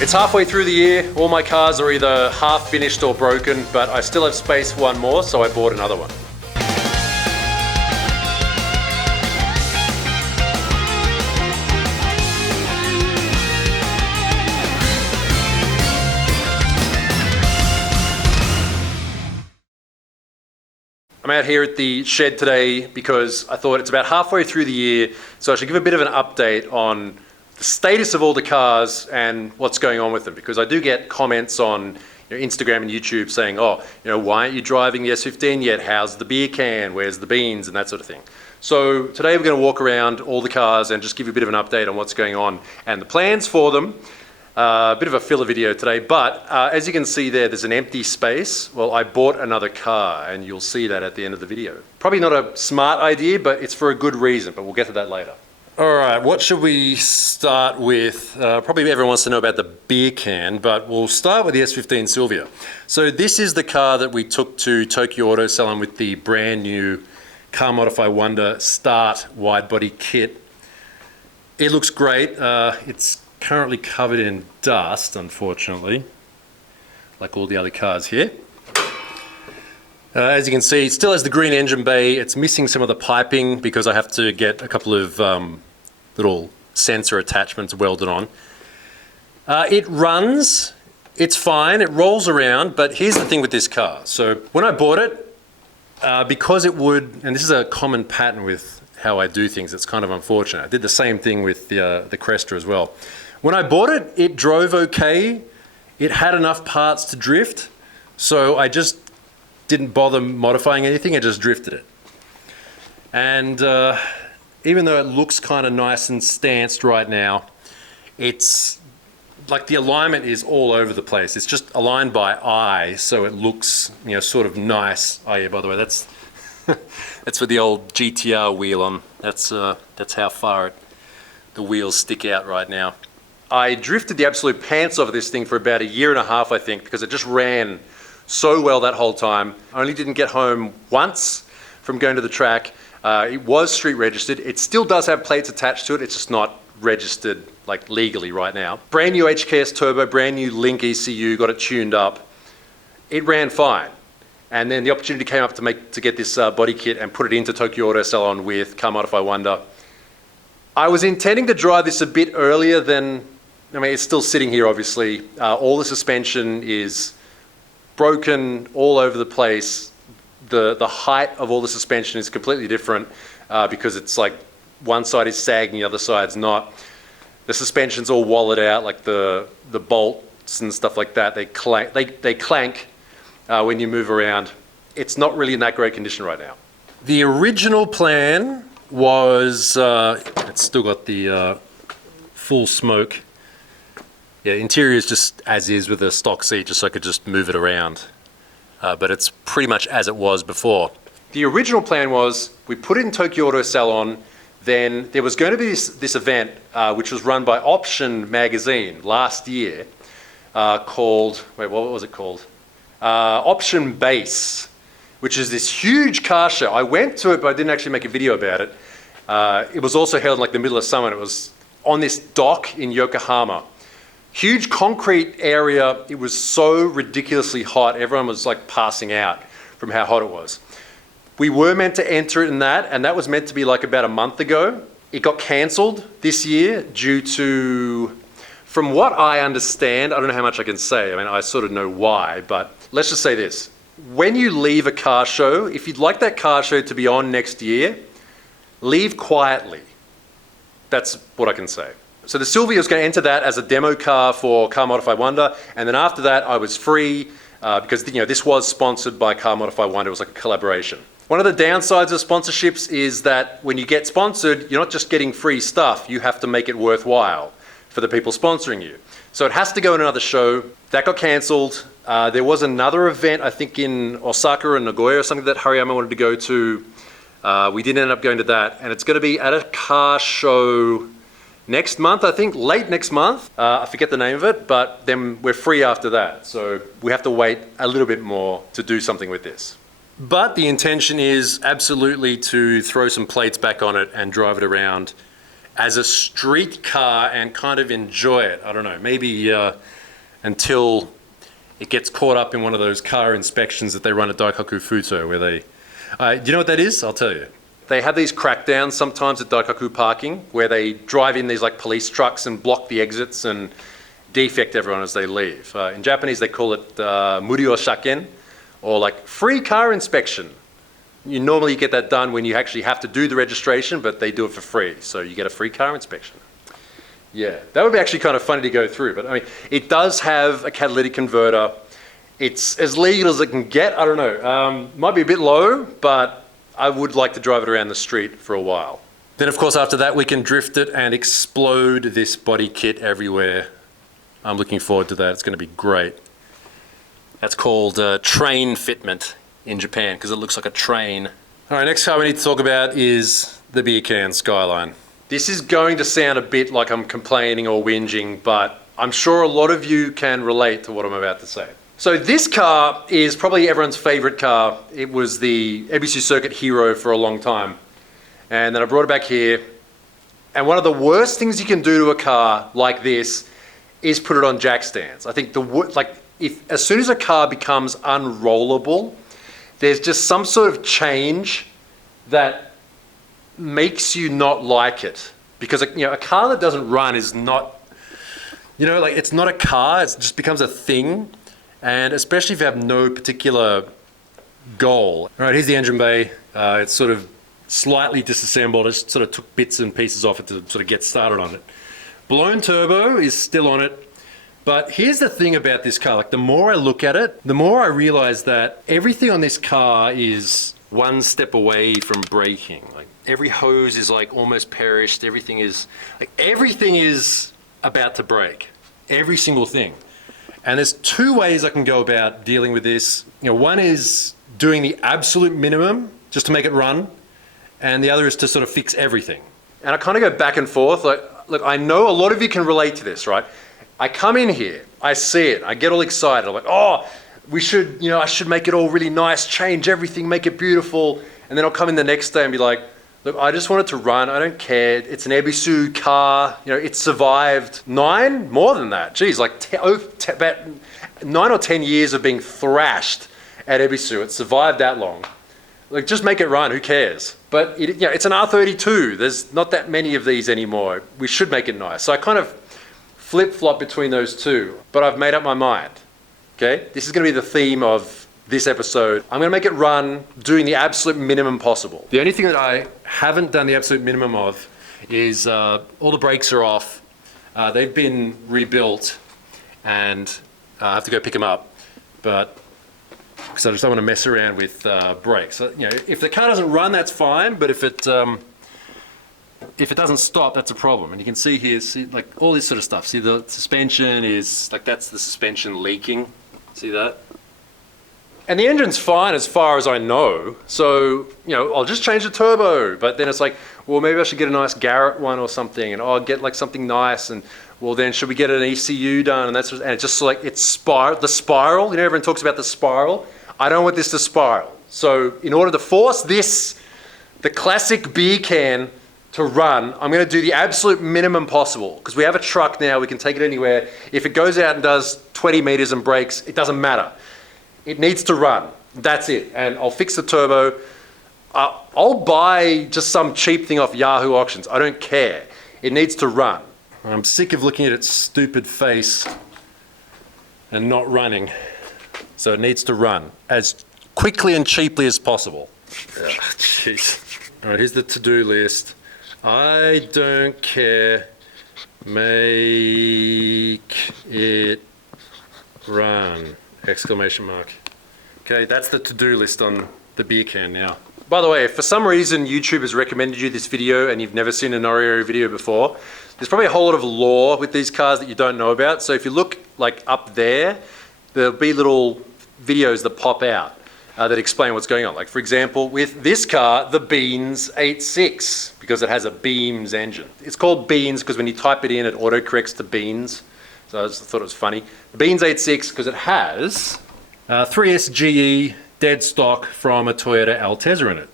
It's halfway through the year. All my cars are either half finished or broken, but I still have space for one more, so I bought another one. I'm out here at the shed today because I thought it's about halfway through the year, so I should give a bit of an update on the status of all the cars and what's going on with them, because I do get comments on Instagram and YouTube saying, oh, why aren't you driving the S15 yet? How's the beer can? Where's the beans? And that sort of thing. So today we're going to walk around all the cars and just give you a bit of an update on what's going on and the plans for them. A bit of a filler video today, but as you can see there's an empty space. Well, I bought another car and you'll see that at the end of the video. Probably not a smart idea, but it's for a good reason, but we'll get to that later. All right, what should we start with? Probably everyone wants to know about the beer can, but we'll start with the S15 Silvia. So this is the car that we took to Tokyo Auto Salon with the brand new Car Modify Wonder Start wide body kit. It looks great. It's currently covered in dust, unfortunately, like all the other cars here. As you can see, it still has the green engine bay. It's missing some of the piping because I have to get a couple of little sensor attachments welded on. It runs, it's fine, it rolls around, but here's the thing with this car. So when I bought it, because it would, and this is a common pattern with how I do things, it's kind of unfortunate. I did the same thing with the Cresta as well. When I bought it, it drove okay. It had enough parts to drift, so I just didn't bother modifying anything, I just drifted it. And even though it looks kind of nice and stanced right now, it's like the alignment is all over the place. It's just aligned by eye, so it looks, sort of nice. Oh yeah, by the way, that's that's for the old GTR wheel on. That's how far the wheels stick out right now. I drifted the absolute pants off of this thing for about a year and a half, I think, because it just ran so well that whole time. I only didn't get home once from going to the track. It was street registered. It still does have plates attached to it. It's just not registered like legally right now. Brand new HKS turbo, brand new Link ECU, got it tuned up. It ran fine. And then the opportunity came up to get this body kit and put it into Tokyo Auto Salon with Car Modify Wonder. I was intending to drive this a bit earlier than, it's still sitting here obviously. All the suspension is broken all over the place. The height of all the suspension is completely different because it's like one side is sagging, the other side's not. The suspension's all wallowed out, like the bolts and stuff like that. They clank when you move around. It's not really in that great condition right now. The original plan was, it's still got the full smoke. Yeah, interior is just as is with a stock seat, just so I could just move it around. But it's pretty much as it was before. The original plan was we put it in Tokyo Auto Salon, then there was going to be this event which was run by Option magazine last year called, what was it called? Option Base, which is this huge car show. I went to it, but I didn't actually make a video about it. It was also held in like the middle of summer. It was on this dock in Yokohama. Huge concrete area. It was so ridiculously hot. Everyone was like passing out from how hot it was. We were meant to enter it in that, and that was meant to be like about a month ago. It got cancelled this year due to, from what I understand, I don't know how much I can say. I sort of know why, but let's just say this. When you leave a car show, if you'd like that car show to be on next year, leave quietly. That's what I can say. So the Silvia was going to enter that as a demo car for Car Modify Wonder, and then after that I was free because this was sponsored by Car Modify Wonder. It was like a collaboration. One of the downsides of sponsorships is that when you get sponsored, you're not just getting free stuff, you have to make it worthwhile for the people sponsoring you. So it has to go in another show. That got cancelled. There was another event, I think in Osaka or Nagoya or something that Hariyama wanted to go to. We didn't end up going to that, and it's going to be at a car show next month, I think, late next month. I forget the name of it, but then we're free after that. So we have to wait a little bit more to do something with this. But the intention is absolutely to throw some plates back on it and drive it around as a street car and kind of enjoy it. I don't know, maybe until it gets caught up in one of those car inspections that they run at Daikaku Futo where they... do you know what that is? I'll tell you. They have these crackdowns sometimes at Daikaku parking where they drive in these like police trucks and block the exits and defect everyone as they leave. In Japanese, they call it murio shaken, or like free car inspection. You normally get that done when you actually have to do the registration, but they do it for free. So you get a free car inspection. Yeah, that would be actually kind of funny to go through. But I mean, it does have a catalytic converter. It's as legal as it can get. I don't know. Might be a bit low, but I would like to drive it around the street for a while. Then, of course, after that, we can drift it and explode this body kit everywhere. I'm looking forward to that. It's going to be great. That's called train fitment in Japan because it looks like a train. All right, next car we need to talk about is the beer can Skyline. This is going to sound a bit like I'm complaining or whinging, but I'm sure a lot of you can relate to what I'm about to say. So this car is probably everyone's favorite car. It was the Ebisu Circuit hero for a long time. And then I brought it back here. And one of the worst things you can do to a car like this is put it on jack stands. I think if as soon as a car becomes unrollable, there's just some sort of change that makes you not like it. Because a car that doesn't run is not, it's not a car, it just becomes a thing. And especially if you have no particular goal. All right, here's the engine bay. It's sort of slightly disassembled. I just sort of took bits and pieces off it to sort of get started on it. Blown turbo is still on it. But here's the thing about this car. Like, the more I look at it, the more I realize that everything on this car is one step away from breaking. Like, every hose is like almost perished. Everything is about to break. Every single thing. And there's two ways I can go about dealing with this. One is doing the absolute minimum just to make it run, and the other is to sort of fix everything. And I kind of go back and forth. Look, I know a lot of you can relate to this, right? I come in here, I see it, I get all excited. I'm like, oh, I should make it all really nice, change everything, make it beautiful. And then I'll come in the next day and be like, look, I just want it to run. I don't care. It's an Ebisu car. It survived more than that. Geez, about 9 or 10 years of being thrashed at Ebisu. It survived that long. Like, just make it run. Who cares? But it's an R32. There's not that many of these anymore. We should make it nice. So I kind of flip-flop between those two. But I've made up my mind. Okay? This is going to be the theme of this episode. I'm going to make it run doing the absolute minimum possible. The only thing that I haven't done the absolute minimum of is all the brakes are off. They've been rebuilt and I have to go pick them up, but because I just don't want to mess around with brakes. So, if the car doesn't run, that's fine, but if it doesn't stop, that's a problem. And you can see here, like all this sort of stuff. See, the suspension is like, that's the suspension leaking. See that? And the engine's fine as far as I know. So, I'll just change the turbo. But then it's like, well, maybe I should get a nice Garrett one or something. And I'll get like something nice. And well, then should we get an ECU done? And it's just like, the spiral. Everyone talks about the spiral. I don't want this to spiral. So in order to force the classic beer can to run, I'm going to do the absolute minimum possible. Because we have a truck now, we can take it anywhere. If it goes out and does 20 meters and breaks, it doesn't matter. It needs to run. That's it. And I'll fix the turbo. I'll buy just some cheap thing off Yahoo Auctions. I don't care. It needs to run. I'm sick of looking at its stupid face and not running. So it needs to run as quickly and cheaply as possible. Jeez. All right, here's the to-do list. I don't care. Make it run. Exclamation mark. Okay, that's the to-do list on the beer can now. By the way, if for some reason YouTube has recommended you this video and you've never seen a Noriyaro video before, there's probably a whole lot of lore with these cars that you don't know about. So if you look like up there, there'll be little videos that pop out that explain what's going on. Like for example, with this car, the Beans 86, because it has a Beams engine. It's called Beans because when you type it in, it autocorrects to Beans. So I just thought it was funny. The Beans 86 because it has 3SGE dead stock from a Toyota Altezza in it.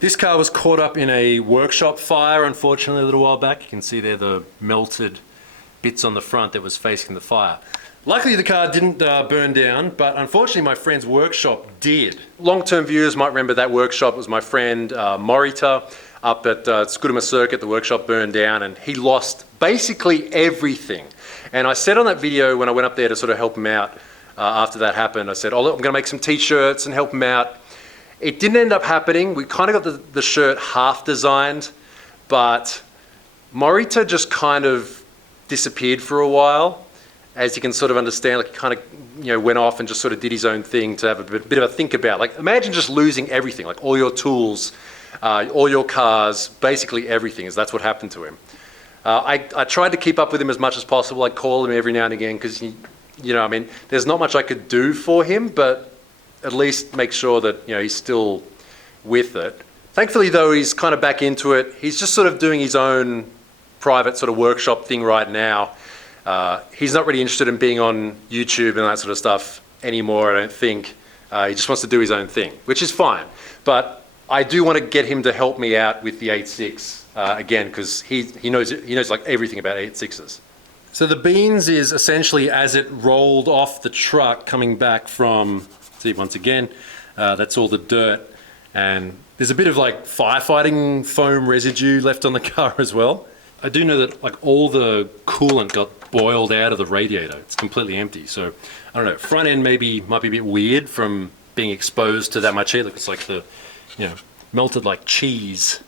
This car was caught up in a workshop fire, unfortunately, a little while back. You can see there the melted bits on the front that was facing the fire. Luckily, the car didn't burn down, but unfortunately, my friend's workshop did. Long-term viewers might remember that workshop. It was my friend Myrone up at Scudamore Circuit. The workshop burned down, and he lost basically everything. And I said on that video when I went up there to sort of help him out after that happened, I said, oh, look, I'm going to make some t-shirts and help him out. It didn't end up happening. We kind of got the shirt half designed, but Morita just kind of disappeared for a while. As you can sort of understand, like he kind of went off and just sort of did his own thing to have a bit of a think about. Like imagine just losing everything, like all your tools, all your cars, basically everything. That's what happened to him. I tried to keep up with him as much as possible. I'd call him every now and again because I mean, there's not much I could do for him, but at least make sure that he's still with it. Thankfully though, he's kind of back into it. He's just sort of doing his own private sort of workshop thing right now. He's not really interested in being on YouTube and that sort of stuff anymore, I don't think. He just wants to do his own thing, which is fine. But I do want to get him to help me out with the 8.6 again, because he knows like everything about 8.6s. So the beans is essentially as it rolled off the truck coming back from, see once again, that's all the dirt, and there's a bit of like firefighting foam residue left on the car as well. I do know that like all the coolant got boiled out of the radiator. It's completely empty. So I don't know, front end might be a bit weird from being exposed to that much heat. Look, it's like the, melted like cheese.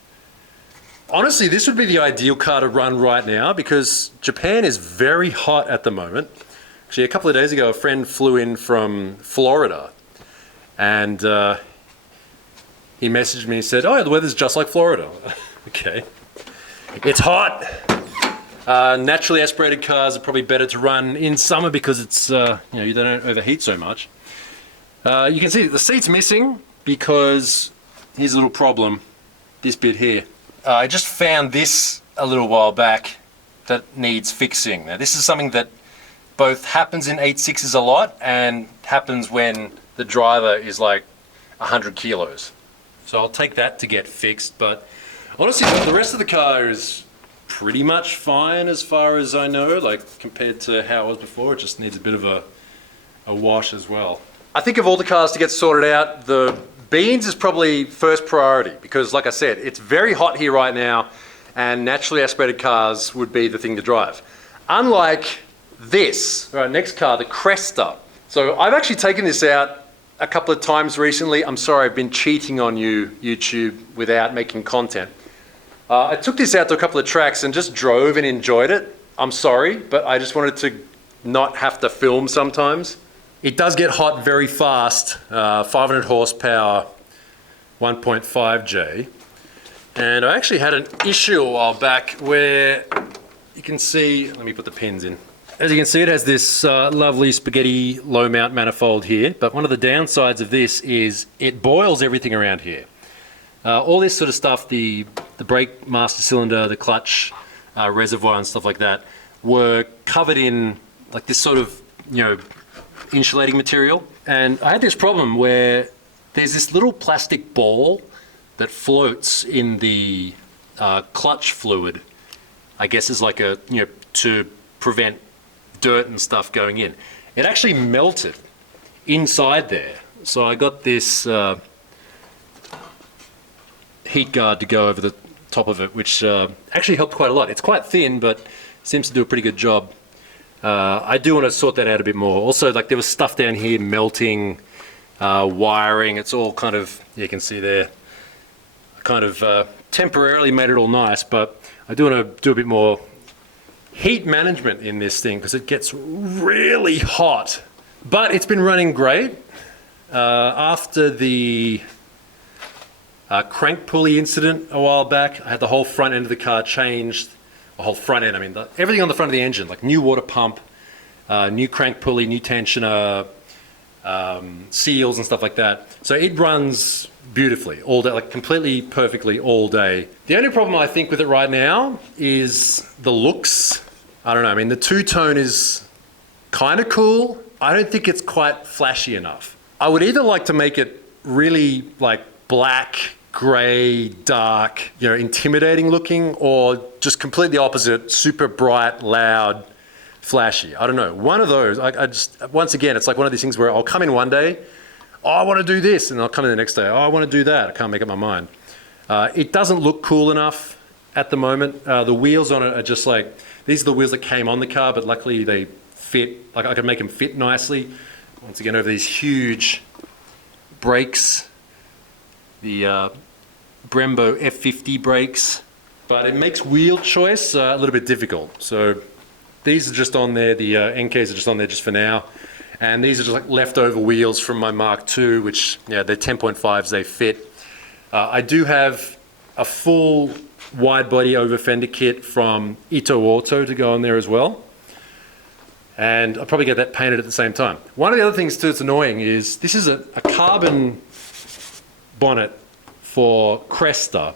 Honestly, this would be the ideal car to run right now because Japan is very hot at the moment. Actually, a couple of days ago, a friend flew in from Florida and he messaged me and said, oh, the weather's just like Florida. Okay. It's hot. Naturally aspirated cars are probably better to run in summer because it's, you don't overheat so much. You can see the seat's missing because here's a little problem, this bit here. I just found this a little while back that needs fixing. Now this is something that both happens in 8.6s a lot and happens when the driver is like 100 kilos. So I'll take that to get fixed, but honestly the rest of the car is pretty much fine as far as I know, like compared to how it was before. It just needs a bit of a wash as well. I think of all the cars to get sorted out, the beans is probably first priority because like I said, it's very hot here right now and naturally aspirated cars would be the thing to drive. Unlike this, right, next car, the Cresta. So I've actually taken this out a couple of times recently. I'm sorry, I've been cheating on you, YouTube, without making content. I took this out to a couple of tracks and just drove and enjoyed it. I'm sorry, but I just wanted to not have to film sometimes. It does get hot very fast, 500 horsepower, 1.5J. And I actually had an issue a while back where you can see, let me put the pins in. As you can see, it has this lovely spaghetti low mount manifold here, but one of the downsides of this is it boils everything around here. All this sort of stuff, the brake master cylinder, the clutch reservoir and stuff like that, were covered in like this sort of, insulating material. And I had this problem where there's this little plastic ball that floats in the clutch fluid. I guess is like to prevent dirt and stuff going in. It actually melted inside there. So I got this heat guard to go over the top of it, which actually helped quite a lot. It's quite thin, but seems to do a pretty good job. I do want to sort that out a bit more. Also, like there was stuff down here melting, wiring. It's all kind of, you can see there, kind of temporarily made it all nice, but I do want to do a bit more heat management in this thing because it gets really hot. But it's been running great. After the crank pulley incident a while back, I had the whole front end of the car changed. The whole front end, I mean, everything on the front of the engine, like new water pump, new crank pulley, new tensioner, seals and stuff like that. So it runs beautifully all day, like completely perfectly all day. The only problem I think with it right now is the looks. I don't know, I mean, the two-tone is kind of cool. I don't think it's quite flashy enough. I would either like to make it really like black grey, dark, intimidating looking, or just completely opposite, super bright, loud, flashy. I don't know. One of those, I just, once again, it's like one of these things where I'll come in one day, oh, I want to do this, and I'll come in the next day, oh, I want to do that. I can't make up my mind. It doesn't look cool enough at the moment. The wheels on it are just like, these are the wheels that came on the car, but luckily they fit, like I can make them fit nicely. Once again, over these huge brakes, the Brembo F50 brakes, but it makes wheel choice a little bit difficult. So these are just on there, the NKs are just on there just for now. And these are just like leftover wheels from my Mark II, which, they're 10.5s, they fit. I do have a full wide body over fender kit from Ito Auto to go on there as well. And I'll probably get that painted at the same time. One of the other things too that's annoying is this is a carbon bonnet for Cresta,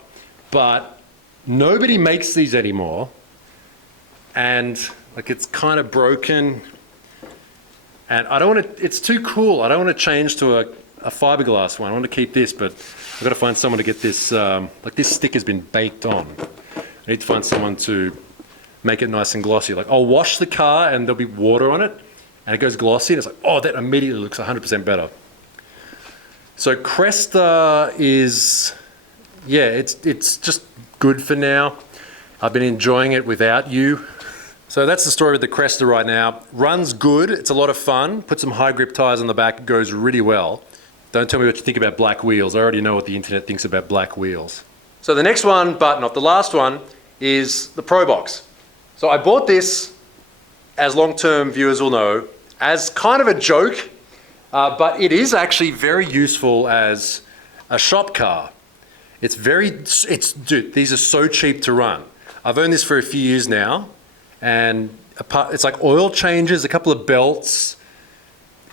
but nobody makes these anymore. And like it's kind of broken. And I don't want to, it's too cool. I don't want to change to a fiberglass one. I want to keep this, but I've got to find someone to get this, like this stick has been baked on. I need to find someone to make it nice and glossy. Like I'll wash the car and there'll be water on it and it goes glossy and it's like, oh, that immediately looks 100% better. So Cresta is, it's just good for now. I've been enjoying it without you. So that's the story with the Cresta right now. Runs good, it's a lot of fun. Put some high grip tires on the back, it goes really well. Don't tell me what you think about black wheels. I already know what the internet thinks about black wheels. So the next one, but not the last one, is the Pro Box. So I bought this, as long-term viewers will know, as kind of a joke, but it is actually very useful as a shop car. Dude, these are so cheap to run. I've owned this for a few years now, and it's like oil changes, a couple of belts,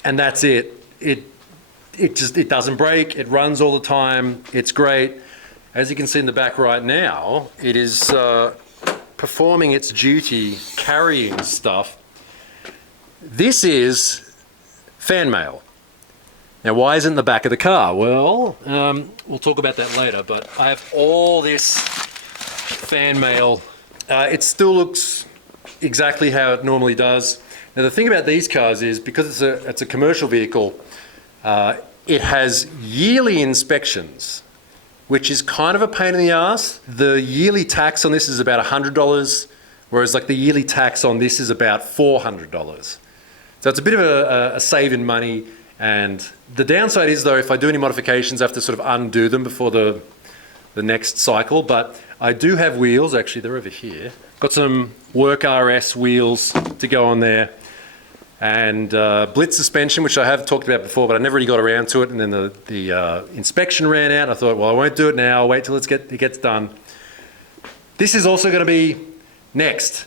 and that's it. It doesn't break, it runs all the time, it's great. As you can see in the back right now, it is performing its duty, carrying stuff. This is fan mail. Now, why isn't the back of the car? Well, we'll talk about that later, but I have all this fan mail. It still looks exactly how it normally does. Now, the thing about these cars is because it's a commercial vehicle, it has yearly inspections, which is kind of a pain in the ass. The yearly tax on this is about $100, whereas like the yearly tax on this is about $400. So it's a bit of a save in money. And the downside is though, if I do any modifications, I have to sort of undo them before the next cycle. But I do have wheels, actually they're over here. Got some Work RS wheels to go on there. And Blitz suspension, which I have talked about before, but I never really got around to it. And then the inspection ran out. I thought, well, I won't do it now. I'll wait till it gets done. This is also going to be next.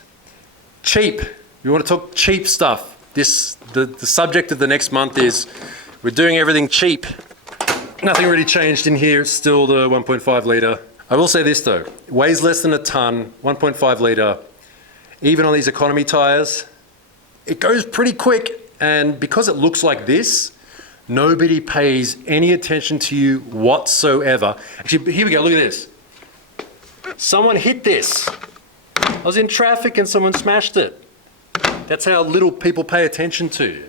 Cheap. We want to talk cheap stuff. The subject of the next month is we're doing everything cheap. Nothing really changed in here. It's still the 1.5 litre. I will say this though. It weighs less than a ton, 1.5 litre. Even on these economy tyres, it goes pretty quick, and because it looks like this, nobody pays any attention to you whatsoever. Actually, here we go, look at this. Someone hit this. I was in traffic and someone smashed it. That's how little people pay attention to you.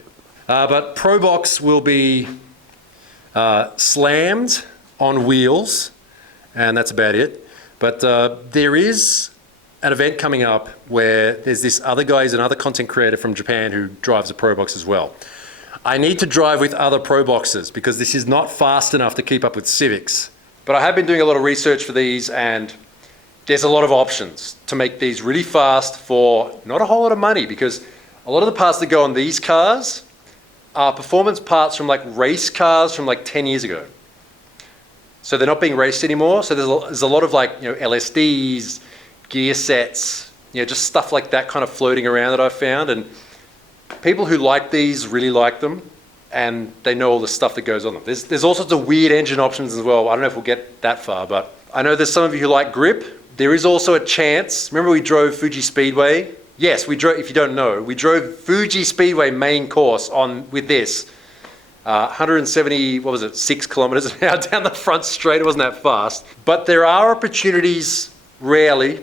But Pro Box will be slammed on wheels, and that's about it. But there is an event coming up where there's this other guy, he's another content creator from Japan who drives a Pro Box as well. I need to drive with other Pro Boxes because this is not fast enough to keep up with Civics. But I have been doing a lot of research for these, and there's a lot of options to make these really fast for not a whole lot of money, because a lot of the parts that go on these cars are performance parts from like race cars from like 10 years ago. So they're not being raced anymore. So there's a lot of like, LSDs, gear sets, just stuff like that kind of floating around that I've found. And people who like these really like them, and they know all the stuff that goes on them. There's all sorts of weird engine options as well. I don't know if we'll get that far, but I know there's some of you who like grip. There is also a chance. Remember we drove Fuji Speedway? Yes, we drove, if you don't know, we drove Fuji Speedway main course with this. 170, what was it, 6 kilometers an hour down the front straight. It wasn't that fast. But there are opportunities, rarely,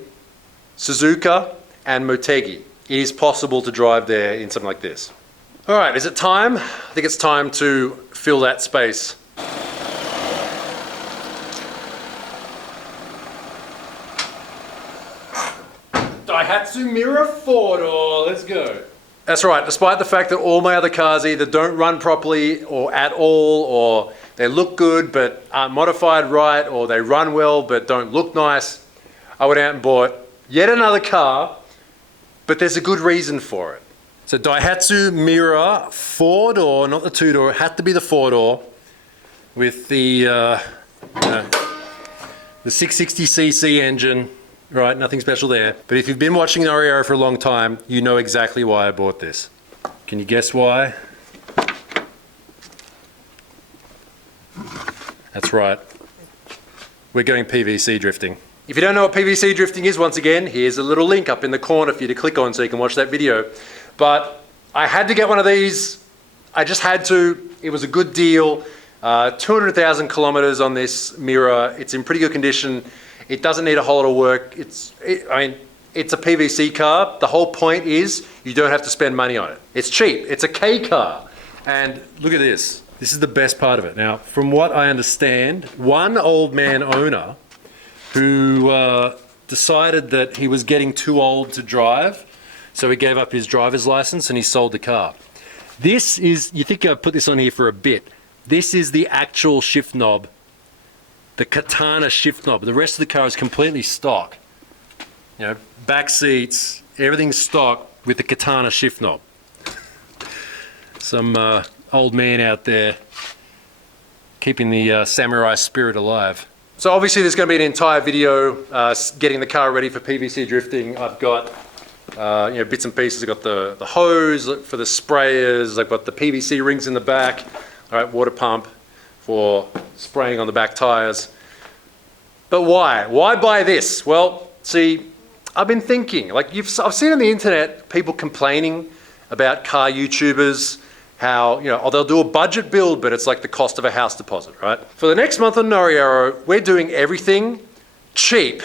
Suzuka and Motegi. It is possible to drive there in something like this. All right, is it time? I think it's time to fill that space. Daihatsu Mira 4-door, let's go. That's right, despite the fact that all my other cars either don't run properly or at all, or they look good but aren't modified right, or they run well but don't look nice, I went out and bought yet another car, but there's a good reason for it. So Daihatsu Mira 4-door, not the 2-door, it had to be the 4-door with the 660cc engine. Right, nothing special there. But if you've been watching Noriyaro for a long time, you know exactly why I bought this. Can you guess why? That's right. We're going PVC drifting. If you don't know what PVC drifting is, once again, here's a little link up in the corner for you to click on so you can watch that video. But I had to get one of these. I just had to. It was a good deal. 200,000 kilometers on this Mira. It's in pretty good condition. It doesn't need a whole lot of work. It's a PVC car. The whole point is you don't have to spend money on it. It's cheap. It's a K car. And look at this. This is the best part of it. Now, from what I understand, one old man owner who decided that he was getting too old to drive, so he gave up his driver's license and he sold the car. This is, you think I put this on here for a bit. This is the actual shift knob. The Katana shift knob. The rest of the car is completely stock. You know, back seats, everything's stock with the Katana shift knob. Some old man out there keeping the samurai spirit alive. So obviously there's going to be an entire video getting the car ready for PVC drifting. I've got bits and pieces. I've got the hose for the sprayers. I've got the PVC rings in the back. All right, water pump for spraying on the back tires. But why? Why buy this? Well, see, I've been thinking, I've seen on the internet people complaining about car YouTubers, how, they'll do a budget build, but it's like the cost of a house deposit, right? For the next month on Noriyaro, we're doing everything cheap.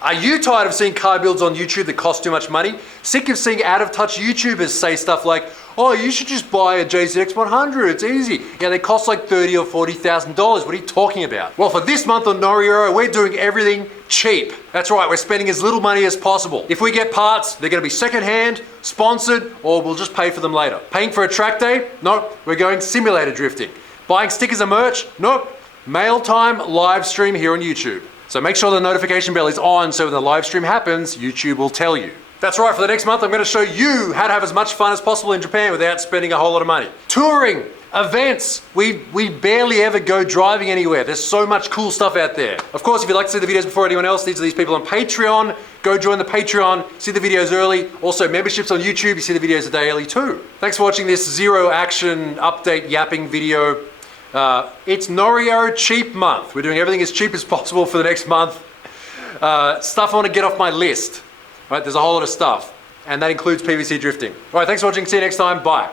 Are you tired of seeing car builds on YouTube that cost too much money? Sick of seeing out-of-touch YouTubers say stuff like, oh, you should just buy a JZX 100, it's easy. Yeah, they cost like $30,000 or $40,000. What are you talking about? Well, for this month on Noriyaro, we're doing everything cheap. That's right, we're spending as little money as possible. If we get parts, they're gonna be secondhand, sponsored, or we'll just pay for them later. Paying for a track day? Nope, we're going simulator drifting. Buying stickers and merch? Nope. Mail time, live stream here on YouTube. So make sure the notification bell is on so when the live stream happens, YouTube will tell you. That's right, for the next month I'm going to show you how to have as much fun as possible in Japan without spending a whole lot of money. Touring, events, we barely ever go driving anywhere. There's so much cool stuff out there. Of course, if you'd like to see the videos before anyone else, these are these people on Patreon. Go join the Patreon, see the videos early. Also memberships on YouTube, you see the videos a day early too. Thanks for watching this zero action update yapping video. It's Noriyaro cheap month. We're doing everything as cheap as possible for the next month. Stuff I want to get off my list. Right, there's a whole lot of stuff, and that includes PVC drifting. All right, thanks for watching. See you next time. Bye.